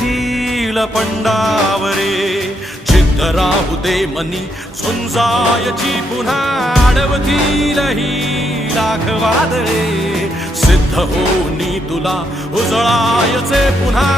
hill पंडावरे जिद्द राहू दे मनी झुंजायची पुन्हा अडवतील ही लाख वादळे सिद्ध होनी तुला उजळायचे पुन्हा